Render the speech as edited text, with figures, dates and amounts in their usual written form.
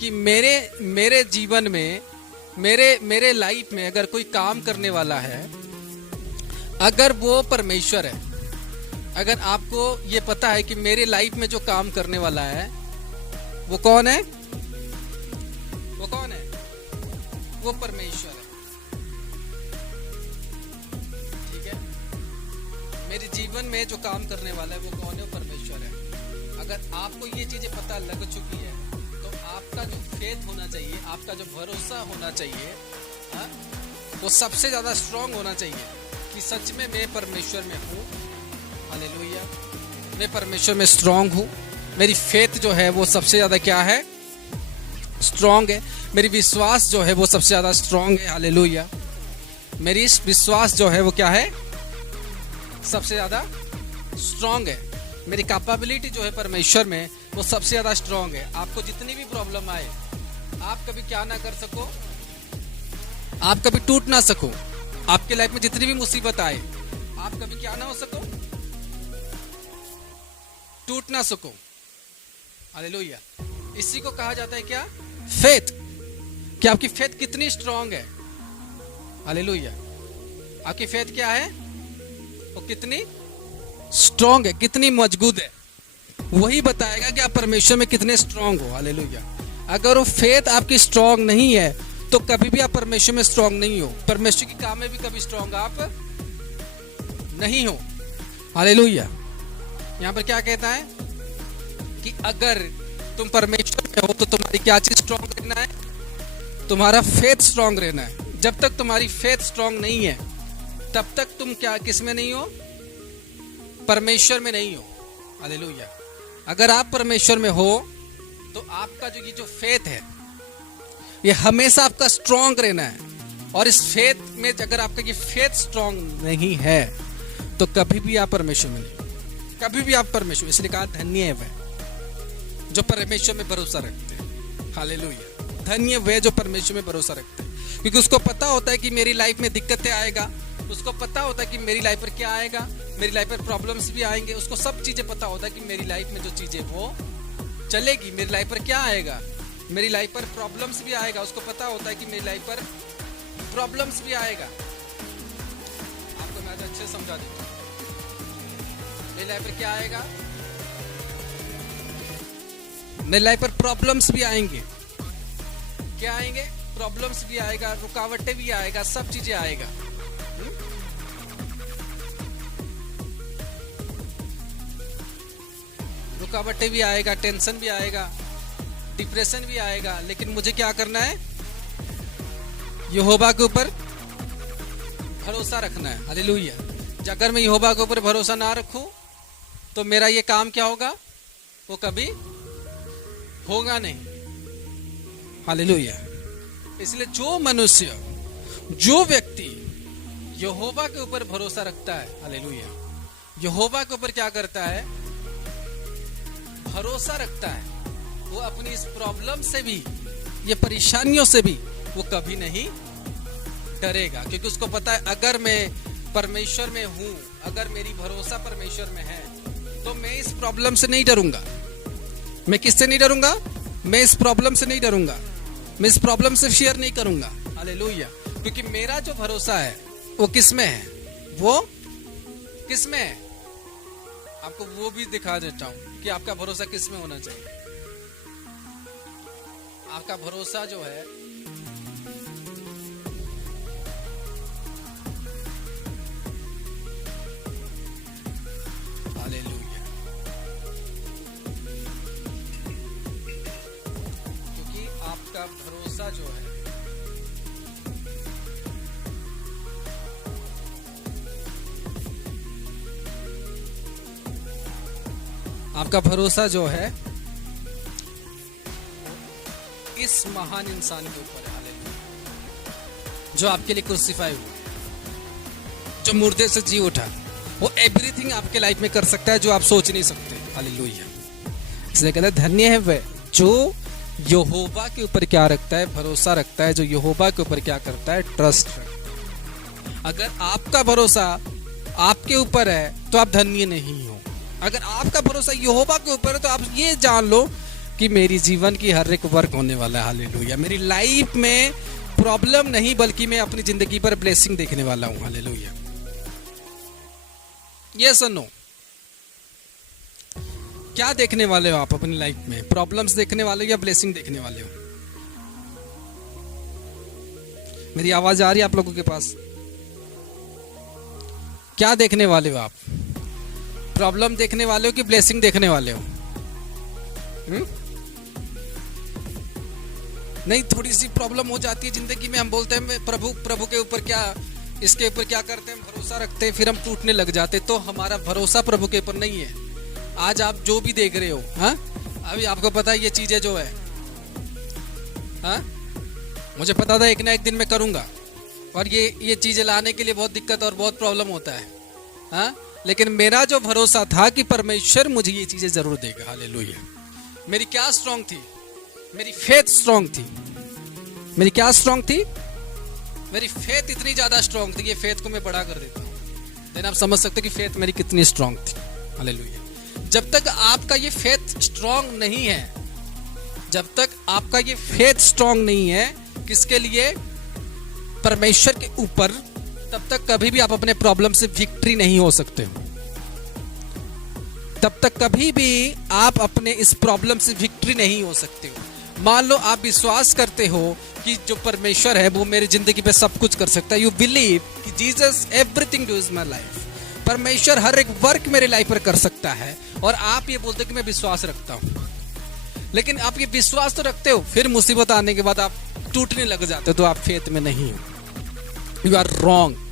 कि मेरे मेरे जीवन में, मेरे लाइफ में अगर कोई काम करने वाला है, अगर वो परमेश्वर है, अगर आपको ये पता है कि मेरे लाइफ में जो काम करने वाला है वो कौन है, वो कौन है, वो परमेश्वर है। ठीक है, मेरे जीवन में जो काम करने वाला है वो कौन है, वो परमेश्वर है। अगर आपको ये चीजें पता लग चुकी है तो आपका जो फेथ होना चाहिए, आपका जो भरोसा होना चाहिए, वो सबसे ज्यादा स्ट्रांग होना चाहिए कि सच में मैं परमेश्वर में हूँ। हालेलुया, मैं परमेश्वर में स्ट्रांग हूँ। मेरी फेथ जो है वो सबसे ज्यादा क्या है, स्ट्रांग है। मेरी विश्वास जो है वो सबसे ज्यादा स्ट्रांग है। हालेलुया, मेरी विश्वास जो है वो क्या है, सबसे ज्यादा स्ट्रांग है। मेरी कैपेबिलिटी जो है परमेश्वर में वो सबसे ज्यादा स्ट्रांग है। आपको जितनी भी प्रॉब्लम आए, आप कभी क्या ना कर सको, आप कभी टूट ना सको। आपके लाइफ में जितनी भी मुसीबत आए, आप कभी क्या ना हो सको, टूट ना सको। हालेलुया, इसी को कहा जाता है क्या, फेथ। कि आपकी फेथ कितनी स्ट्रांग है। हालेलुया, आपकी फेथ क्या है, वो कितनी स्ट्रांग है, कितनी मजबूत है, वही बताएगा कि आप परमेश्वर में कितने स्ट्रांग हो। हालेलुया, अगर वो फेथ आपकी स्ट्रांग नहीं है तो कभी भी आप परमेश्वर में स्ट्रांग नहीं हो। परमेश्वर की काम में भी कभी स्ट्रांग आप नहीं हो। हालेलुया, यहाँ पर क्या कहता है कि अगर तुम परमेश्वर में हो तो तुम्हारी क्या चीज स्ट्रांग रहना है, तुम्हारा फेथ स्ट्रांग रहना है। जब तक तुम्हारी फेथ स्ट्रांग नहीं है तब तक तुम क्या, किस में नहीं हो, परमेश्वर में नहीं हो। हालेलुया, अगर आप परमेश्वर में हो तो आपका जो ये जो फेथ है ये हमेशा आपका स्ट्रांग रहना है। और इस फेथ में अगर आपका ये फेथ स्ट्रांग नहीं है तो कभी भी आप परमेश्वर में नहीं, कभी भी आप परमेश्वर, इसलिए कहा धन्य है वह जो परमेश्वर में भरोसा रखते हैं। हालेलुया, धन्य वह जो परमेश्वर में भरोसा रखते हैं, क्योंकि उसको पता होता है कि मेरी लाइफ में दिक्कतें आएगा, उसको पता होता है कि मेरी लाइफ पर क्या आएगा, मेरी लाइफ पर प्रॉब्लम्स भी आएंगे। उसको सब चीजें पता होता है कि मेरी लाइफ में जो चीजें वो चलेगी, मेरी लाइफ पर क्या आएगा, मेरी लाइफ पर प्रॉब्लम्स भी आएगा। उसको पता होता है कि मेरी लाइफ पर प्रॉब्लम्स भी आएगा। आपको मैं अच्छे से समझा देता हूँ, मेरी लाइफ पर क्या आएगा, मेरी लाइफ पर प्रॉब्लम्स भी आएंगे। क्या आएंगे, प्रॉब्लम्स भी आएगा, रुकावटें भी आएगा, सब चीजें आएगा। रुकावटें भी आएगा, टेंशन भी आएगा, डिप्रेशन भी आएगा, लेकिन मुझे क्या करना है, यहोवा के ऊपर भरोसा रखना है। हालेलुया, अगर मैं यहोवा के ऊपर भरोसा ना रखूं तो मेरा ये काम क्या होगा, वो कभी होगा नहीं। हालेलुया, इसलिए जो मनुष्य, जो व्यक्ति यहोवा के ऊपर भरोसा रखता है, हालेलुया, यहोवा के ऊपर क्या करता है, भरोसा रखता है, वो अपनी इस प्रॉब्लम से भी, ये परेशानियों से भी वो कभी नहीं डरेगा। क्योंकि उसको पता है अगर मैं परमेश्वर में हूं, अगर मेरी भरोसा परमेश्वर में है तो मैं इस प्रॉब्लम से नहीं डरूंगा। मैं किससे नहीं डरूंगा, मैं इस प्रॉब्लम से नहीं डरूंगा, मैं इस प्रॉब्लम से शेयर नहीं करूंगा। हालेलुया, क्योंकि मेरा जो भरोसा है वो किस में है, वो किस में है। आपको वो भी दिखा देता हूं कि आपका भरोसा किस में होना चाहिए। आपका भरोसा जो है हालेलुया, क्योंकि आपका भरोसा जो है आपका भरोसा जो है इस महान इंसान के ऊपर है। हालेलुया, जो आपके लिए क्रूसिफाई हुआ, जो मुर्दे से जी उठा, वो एवरीथिंग आपके लाइफ में कर सकता है जो आप सोच नहीं सकते। हालेलुया, इसलिए कहते हैं धन्य है वह जो यहोवा के ऊपर क्या रखता है, भरोसा रखता है, जो यहोवा के ऊपर क्या करता है, ट्रस्ट रखता है। अगर आपका भरोसा आपके ऊपर है तो आप धन्य नहीं हो। अगर आपका भरोसा यहोवा के ऊपर है तो आप ये जान लो कि मेरी जीवन की हर एक वर्क होने वाला है। हालेलुया। मेरी लाइफ में प्रॉब्लम नहीं बल्कि मैं अपनी जिंदगी पर ब्लेसिंग देखने वाला हूं। हालेलुया। यस और नो? क्या देखने वाले हो आप अपनी लाइफ में? प्रॉब्लम्स देखने वाले हो या ब्लेसिंग देखने वाले हो? मेरी आवाज आ रही है आप लोगों के पास? क्या देखने वाले हो आप? प्रॉब्लम देखने वाले हो कि ब्लेसिंग देखने वाले हो? नहीं, थोड़ी सी प्रॉब्लम हो जाती है जिंदगी में, हम बोलते हैं प्रभु के ऊपर क्या, इसके ऊपर क्या करते हैं, भरोसा रखते हैं, फिर हम टूटने लग जाते। तो हमारा भरोसा प्रभु के ऊपर नहीं है। आज आप जो भी देख रहे हो, हाँ, अभी आपको पता है ये चीजें जो है, हाँ, मुझे पता था एक ना एक दिन मैं करूंगा, और ये चीजें लाने के लिए बहुत दिक्कत और बहुत प्रॉब्लम होता है, हाँ, लेकिन मेरा जो भरोसा था कि परमेश्वर मुझे ये चीजें जरूर देगा। हालेलुया। मेरी क्या स्ट्रांग थी? मेरी फेथ स्ट्रांग थी। मेरी क्या स्ट्रांग थी? मेरी फेथ इतनी ज्यादा स्ट्रांग थी कि फेथ को मैं बड़ा कर देता हूं। देन आप समझ सकते कि फेथ मेरी कितनी स्ट्रांग थी। हालेलुया। जब तक आपका ये फेथ स्ट्रांग नहीं है, जब तक आपका ये फेथ स्ट्रांग नहीं है किसके लिए? परमेश्वर के ऊपर, तब तक कभी भी आप अपने प्रॉब्लम से विक्ट्री नहीं हो सकते हो। तब तक कभी भी आप अपने इस प्रॉब्लम से विक्ट्री नहीं हो सकते हो। मान लो आप विश्वास करते हो कि जो परमेश्वर है वो मेरी जिंदगी पे सब कुछ कर सकता है। यू बिलीव कि Jesus everything does my life. परमेश्वर हर एक वर्क मेरे लाइफ पर कर सकता है, और आप ये बोलते हो कि मैं विश्वास रखता हूं। लेकिन आप ये विश्वास तो रखते हो, फिर मुसीबत आने के बाद आप टूटने लग जाते हो, तो आप फेथ में नहीं हो। You are wrong.